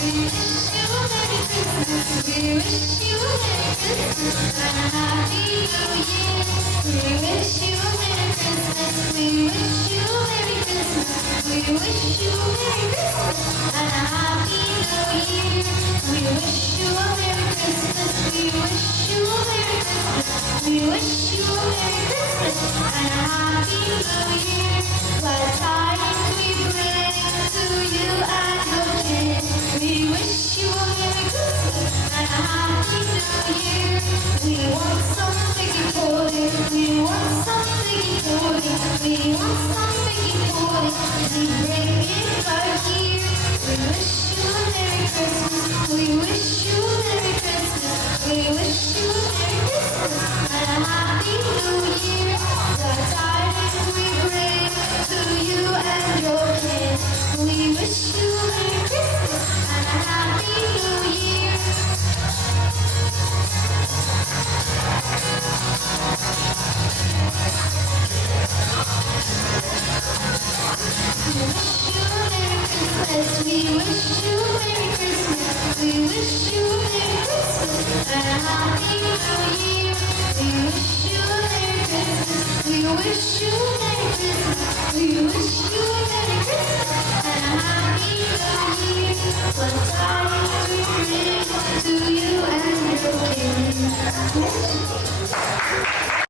We wish you a Merry Christmas and a Happy New Year. We wish you a Merry Christmas. We wish you a Merry Christmas. We wish you a Merry Christmas and a Happy New Year. We wish you a Merry Christmas. We wish you a Merry Christmas. We wish you a Merry Christmas and a Happy New Year. Glad tidings we bring to you and your kin. We wish you a Merry Christmas and a Happy New Year. We want something important. We want something important. We want something important. We bring it right here. We wish you a Merry Christmas. We wish you a Merry Christmas. We wish you a Merry Christmas and a Happy New Year. The tidings we bring to you and your kin. We wish you a Merry Christmas and a Happy New Year. We wish you a Merry Christmas. We wish you a Merry Christmas and a Happy New Year. We wish you a Merry Christmas. We wish you a Merry Christmas. We wish you a Merry Christmas and a Happy New Year. What tidings we bring to you and your kin.